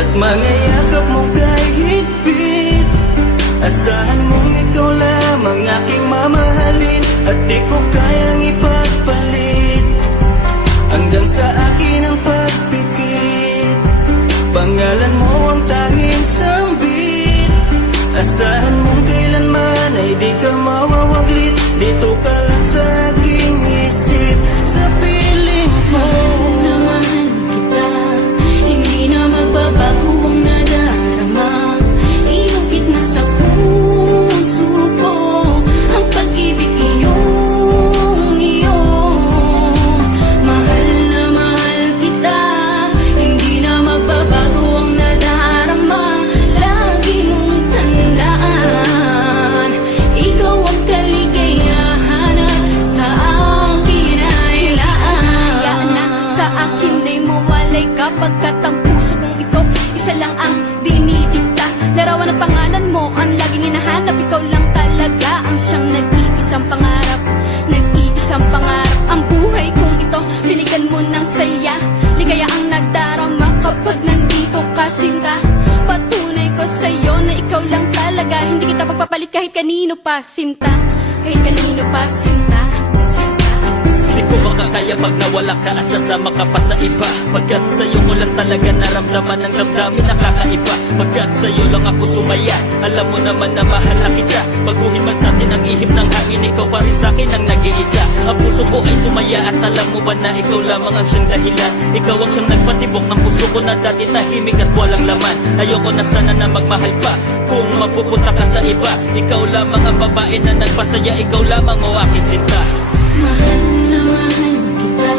at mga yakap mo kay higpit. Asahan mong ikaw lamang aking mamahalin, at di ko kayang ipagpalit hanggang sa akin ang pagpikit. Pangalan mo ang tanging sambit, asahan mong kailanman ay di ka mawawaglit. Dito ka lang sa aking isip, sa piling ko. Mahal kita, hindi na magbabago ang nadarama. Inukit na sa puso ko ang pag-ibig iyong iyo. Mahal na mahal kita, hindi na magbabago ang nadarama. Lagi mong tandaan, ikaw ang kaligayahan at sa akin ay laan. Na sa akin ay mawalay kapagkat ang puso kong ito isa lang ang dinidikta. Larawan at pangalan mo ang laging hinahanap. Ikaw lang talaga ang siyang nag-iisang pangarap. Nag-iisang pangarap ang buhay kong ito. Binigyan mo ng saya, ligaya ang nagdarama kapag nandito ka, sinta. Patunay ko sa'yo na ikaw lang talaga. Hindi kita pagpapalit kahit kanino pa, sinta. Kahit kanino pa, sinta. Di ko makakaya pag nawala ka at sasama ka pa sa iba. Pagkat sa'yo ko lang talaga naramdaman ang damdamin nakakaiba. Pagkat sa'yo lang ako sumaya, alam mo naman na mahal na kita. Baguhin man sa'tin ang ihip ng hangin, ikaw pa rin sa'kin ang nag-iisa. Ang puso ko ay sumaya at alam mo ba na ikaw lamang ang siyang dahilan. Ikaw ang siyang nagpatibok ng puso ko na dati tahimik at walang laman. Ayoko na sana na magmahal pa kung mapupunta ka sa iba. Ikaw lamang ang babae na nagpasaya, ikaw lamang o aking sinta. Mahal na mahal kita,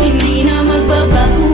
hindi na magbabago